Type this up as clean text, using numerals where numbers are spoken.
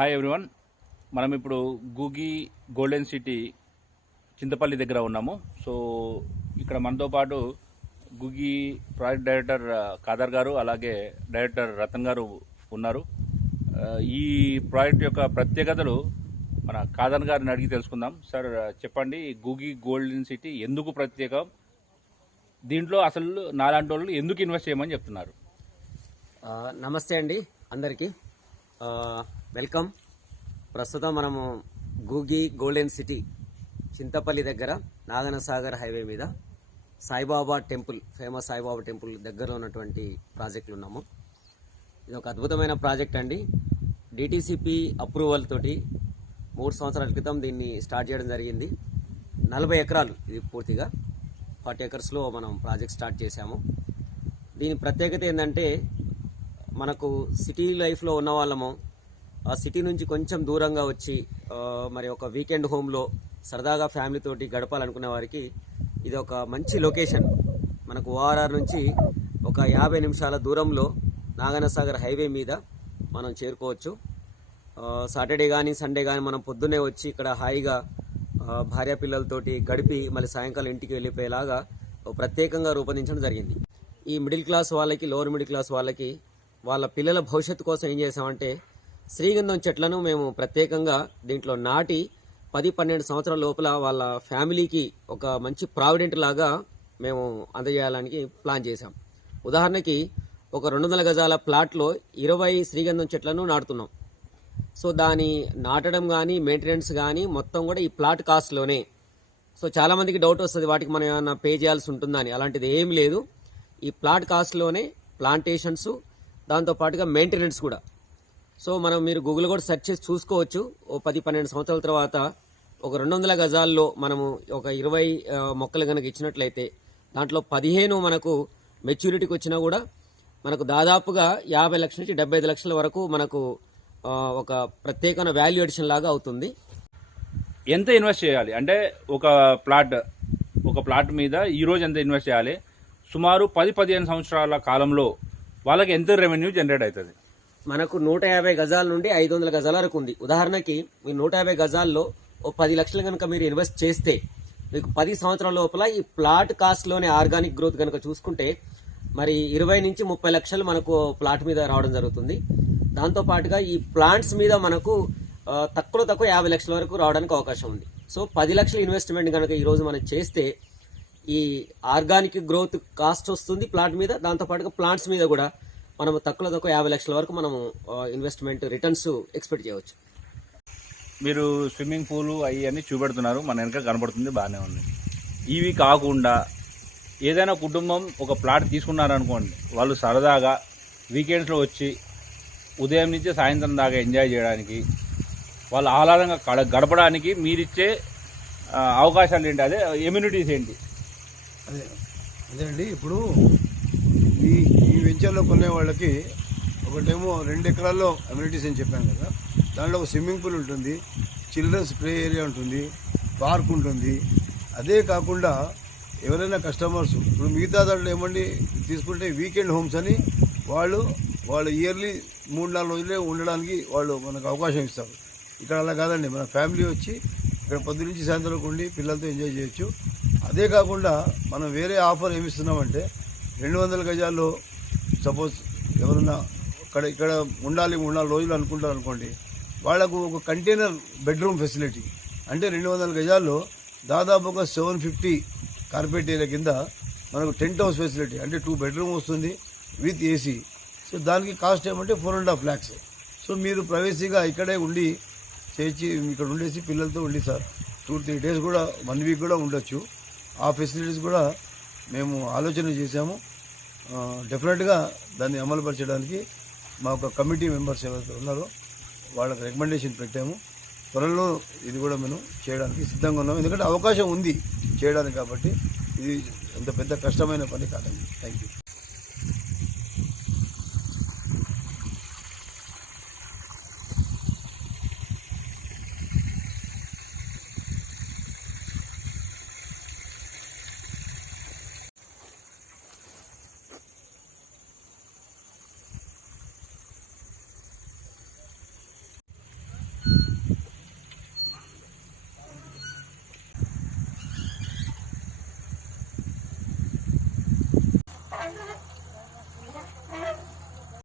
Hi everyone. మనం ఇప్పుడు Googi golden city Chintapalli దగ్గర ఉన్నాము. సో ఇక్కడ మనతో పాటు గూగి ప్రాజెక్ట్ డైరెక్టర్ ఖాదర్ గారు, అలాగే డైరెక్టర్ రతన్ గారు ఉన్నారు. ఈ ప్రాజెక్ట్ యొక్క ప్రత్యేకతలు మన ఖాదర్ గారిని అడిగి తెలుసుకుందాం. సార్ చెప్పండి, గూగి గోల్డెన్ సిటీ ఎందుకు ప్రత్యేకం? దీంట్లో అసలు నాలాంటి వాళ్ళు ఎందుకు ఇన్వెస్ట్ చేయమని చెప్తున్నారు? నమస్తే అండి అందరికీ, వెల్కమ్. ప్రస్తుతం మనము గూగి గోల్డెన్ సిటీ చింతపల్లి దగ్గర నాగనసాగర్ హైవే మీద Saibaba temple, famous Saibaba temple దగ్గరలో ఉన్నటువంటి ప్రాజెక్టులు ఉన్నాము. ఇది ఒక అద్భుతమైన ప్రాజెక్ట్ అండి. డిటిసిపి అప్రూవల్ తోటి 3 సంవత్సరాల క్రితం దీన్ని స్టార్ట్ చేయడం జరిగింది. 40 ఎకరాలు ఇది పూర్తిగా 40 ఎకర్స్లో మనం ప్రాజెక్ట్ స్టార్ట్ చేశాము. దీని ప్రత్యేకత ఏంటంటే, మనకు సిటీ లైఫ్లో ఉన్న వాళ్ళము ఆ సిటీ నుంచి కొంచెం దూరంగా వచ్చి మరి ఒక వీకెండ్ హోమ్లో సరదాగా ఫ్యామిలీ తోటి గడపాలనుకునే వారికి ఇది ఒక మంచి లొకేషన్. మనకు ఓఆర్ఆర్ నుంచి ఒక 50 నిమిషాల దూరంలో నాగనసాగర్ హైవే మీద మనం చేరుకోవచ్చు. సాటర్డే కానీ సండే కానీ మనం పొద్దున్నే వచ్చి ఇక్కడ హాయిగా భార్య పిల్లలతోటి గడిపి మళ్ళీ సాయంకాలం ఇంటికి వెళ్ళిపోయేలాగా ప్రత్యేకంగా రూపొందించడం జరిగింది. ఈ మిడిల్ క్లాస్ వాళ్ళకి, లోవర్ మిడిల్ క్లాస్ వాళ్ళకి వాళ్ళ పిల్లల భవిష్యత్తు కోసం ఏం చేసామంటే, శ్రీగంధం చెట్లను మేము ప్రత్యేకంగా దీంట్లో నాటి 10-12 సంవత్సరాల లోపల వాళ్ళ ఫ్యామిలీకి ఒక మంచి ప్రావిడెంట్ లాగా మేము అందజేయాలని ప్లాన్ చేశాం. ఉదాహరణకి ఒక 200 గజాల ప్లాట్లో 20 శ్రీగంధం చెట్లను నాటుతున్నాం. సో దాని నాటడం కానీ మెయింటెనెన్స్ కానీ మొత్తం కూడా ఈ ప్లాట్ కాస్ట్లోనే. సో చాలామందికి డౌట్ వస్తుంది, వాటికి మనం ఏమైనా పే చేయాల్సి ఉంటుందని. అలాంటిది ఏం లేదు. ఈ ప్లాట్ కాస్ట్లోనే ప్లాంటేషన్స్, దాంతోపాటుగా మెయింటెనెన్స్ కూడా. సో మీరు గూగుల్ కూడా సెర్చ్ చేసి చూసుకోవచ్చు. ఓ 10-12 సంవత్సరాల తర్వాత ఒక 200 గజాల్లో మనము ఒక 20 మొక్కలు కనుక ఇచ్చినట్లయితే దాంట్లో 15 మనకు మెచ్యూరిటీకి వచ్చినా కూడా మనకు దాదాపుగా 50 లక్షల నుంచి 75 లక్షల వరకు మనకు ఒక ప్రత్యేకమైన వాల్యూ ఎడిషన్ లాగా అవుతుంది. ఎంత ఇన్వెస్ట్ చేయాలి అంటే, ఒక ప్లాట్ మీద ఈరోజు ఎంత ఇన్వెస్ట్ చేయాలి? సుమారు 10-15 సంవత్సరాల కాలంలో వాళ్ళకి ఎంత రెవెన్యూ జనరేట్ అవుతుంది? మనకు 150 గజాల నుండి 500 గజాల వరకు ఉంది. ఉదాహరణకి మీరు 150 గజాల్లో ఓ 10 లక్షలు కనుక మీరు ఇన్వెస్ట్ చేస్తే మీకు 10 సంవత్సరాల లోపల ఈ ప్లాట్ కాస్ట్లోనే ఆర్గానిక్ గ్రోత్ కనుక చూసుకుంటే మరి 20 నుంచి 30 లక్షలు మనకు ప్లాట్ మీద రావడం జరుగుతుంది. దాంతోపాటుగా ఈ ప్లాంట్స్ మీద మనకు తక్కువ 50 లక్షల వరకు రావడానికి అవకాశం ఉంది. సో 10 లక్షల ఇన్వెస్ట్మెంట్ కనుక ఈరోజు మనం చేస్తే ఈ ఆర్గానిక్ గ్రోత్ కాస్ట్ వస్తుంది ప్లాట్ మీద. దాంతోపాటుగా ప్లాంట్స్ మీద కూడా మనం తక్కువ 50 లక్షల వరకు మనము ఇన్వెస్ట్మెంట్ రిటర్న్స్ ఎక్స్పెక్ట్ చేయవచ్చు. మీరు స్విమ్మింగ్ పూల్ అవన్నీ చూపెడుతున్నారు, మన వెనక కనబడుతుంది, బాగానే ఉంది. ఇవి కాకుండా ఏదైనా కుటుంబం ఒక ప్లాట్ తీసుకున్నారనుకోండి, వాళ్ళు సరదాగా వీకెండ్స్లో వచ్చి ఉదయం నుంచి సాయంత్రం దాకా ఎంజాయ్ చేయడానికి, వాళ్ళు ఆహ్లాదంగా గడపడానికి మీరిచ్చే అవకాశాలు ఏంటి? అదే ఎమ్యూనిటీస్ ఏంటి? అదేనండి, ఇప్పుడు ఈ వెంచర్లో కొనే వాళ్ళకి ఒకటేమో 2 ఎకరాల్లో అమ్యూనిటీస్ అని చెప్పాను కదా, దాంట్లో ఒక స్విమ్మింగ్ పూల్ ఉంటుంది, చిల్డ్రన్స్ ప్లే ఏరియా ఉంటుంది, పార్క్ ఉంటుంది. అదే కాకుండా ఎవరైనా కస్టమర్స్ ఇప్పుడు మిగతా దాంట్లో ఏమండి తీసుకుంటే వీకెండ్ హోమ్స్ అని వాళ్ళు ఇయర్లీ 3-4 రోజులే ఉండడానికి వాళ్ళు మనకు అవకాశం ఇస్తారు. ఇక్కడ అలా కాదండి, మన ఫ్యామిలీ వచ్చి ఇక్కడ పొద్దు నుంచి సాయంత్రం ఉండి పిల్లలతో ఎంజాయ్ చేయొచ్చు. అదే కాకుండా మనం వేరే ఆఫర్ ఏమిస్తున్నామంటే, 200 గజాల్లో సపోజ్ ఎవరన్నా ఇక్కడ ఉండాలి 3-4 రోజులు అనుకుంటారు అనుకోండి, వాళ్లకు ఒక కంటైనర్ బెడ్రూమ్ ఫెసిలిటీ. అంటే 200 గజాల్లో దాదాపుగా 750 కార్పెట్ ఏరియా కింద మనకు టెంట్ హౌస్ ఫెసిలిటీ, అంటే 2 బెడ్రూమ్ వస్తుంది విత్ ఏసీ. సో దానికి కాస్ట్ ఏమంటే 4.5 lakhs. సో మీరు ప్రైవసీగా ఇక్కడే ఉండి చేసి ఇక్కడ ఉండేసి పిల్లలతో ఉండి సార్ 2-3 డేస్ కూడా 1 వీక్ కూడా ఉండొచ్చు. ఆ ఫెసిలిటీస్ కూడా మేము ఆలోచన చేశాము. డెఫినెట్గా దాన్ని అమలుపరచడానికి మా ఒక కమిటీ మెంబర్స్ ఎవరైతే ఉన్నారో వాళ్ళకి రికమెండేషన్ పెట్టాము. త్వరలో ఇది కూడా మేము చేయడానికి సిద్ధంగా ఉన్నాము, ఎందుకంటే అవకాశం ఉంది చేయడానికి. కాబట్టి ఇది అంత పెద్ద కష్టమైన పని కాదండి. Thank you.